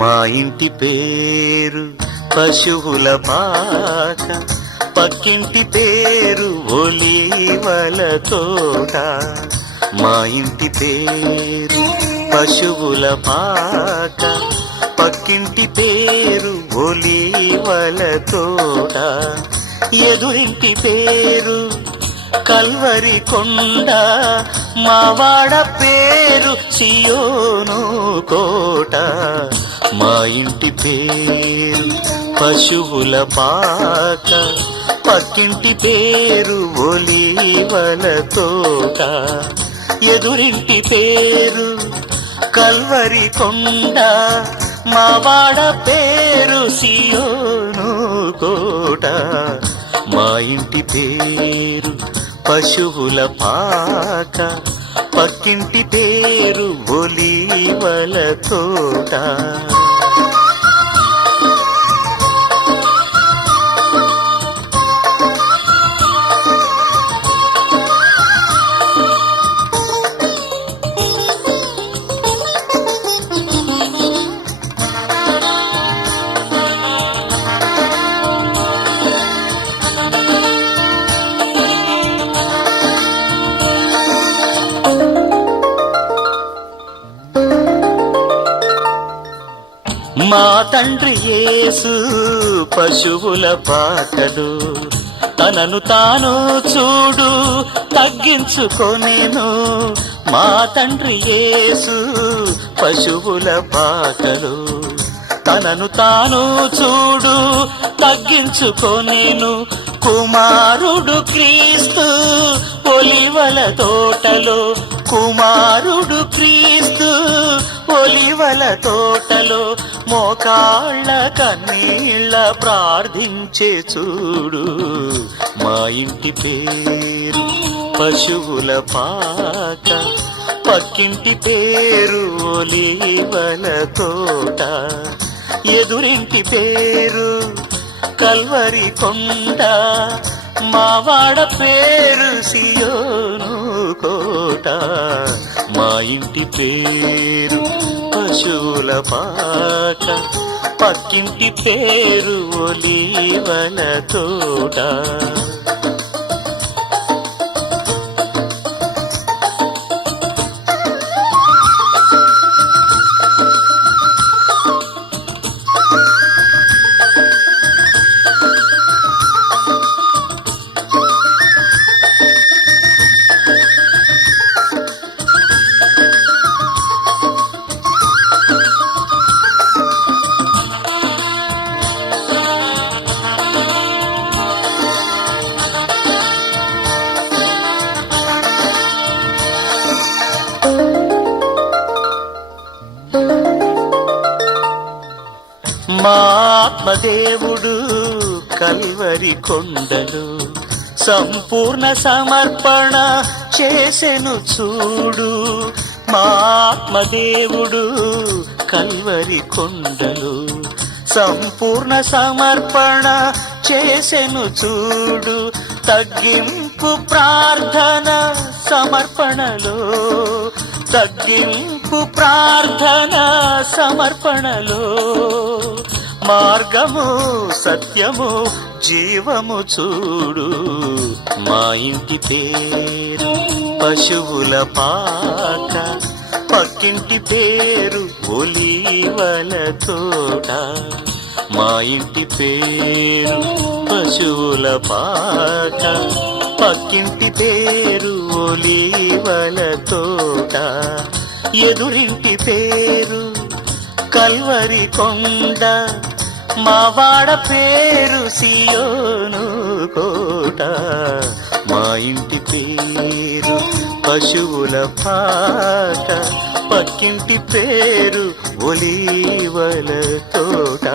మా ఇంటి పేరు పశువుల పాక, పక్కింటి పేరు ఒలీవల తోట. మా ఇంటి పేరు పశువుల పాక, పక్కింటి పేరు ఒలీవల తోట. ఎదురింటి పేరు కల్వరి కొండ, మావాడ పేరు సియోను కోట. మా ఇంటి పేరు పశువుల పాక, పక్కింటి పేరు ఒలీవల తోట. ఎదురింటి పేరు కల్వరి కొండ, మావాడ పేరు సియోను కోట. మా ఇంటి పేరు పశువుల పాక, పక్కింటి పేరు ఒలీవల తోట. మా తండ్రి యేసు పశువుల పాకలు, తనను తాను చూడు తగ్గించుకొనెను. మా తండ్రి యేసు పశువుల పాకలు, తనను తాను చూడు తగ్గించుకొనెను. కుమారుడు క్రీస్తు ఒలీవల తోటలో, కుమారుడు క్రీస్తు ఒలీవల తోటలో. మోకాళ్ళ కన్నీళ్ళ ప్రార్థించే చూడు. మా ఇంటి పేరు పశువుల పాక, పక్కింటి పేరు ఒలీవల తోట. ఎదురింటి పేరు కల్వరి కొండ, మావాడ పేరు సియోను కోట. మా ఇంటి పేరు పశువుల పాక, పక్కింటి పేరు ఒలీవల తోట. మా ఆత్మదేవుడు కల్వరి కొండలు సంపూర్ణ సమర్పణ చేసెను చూడు. మా ఆత్మదేవుడు కల్వరి కొండలు సంపూర్ణ సమర్పణ చేసెను చూడు. తగ్గింపు ప్రార్థన సమర్పణలో, తగ్గింపు ప్రార్థన సమర్పణలో. మార్గము సత్యము జీవము చూడు. మా ఇంటి పేరు పశువుల పాక, పక్కింటి పేరు ఒలీవల తోట. మా ఇంటి పేరు పశువుల పాక, పక్కింటి పేరు ఒలీవల తోట. ఎదురింటి పేరు కల్వరి కొండ, మావాడ పేరు సియోను కోట. మా ఇంటి పేరు పశువుల పాక, పక్కింటి పేరు ఒలీవల తోట.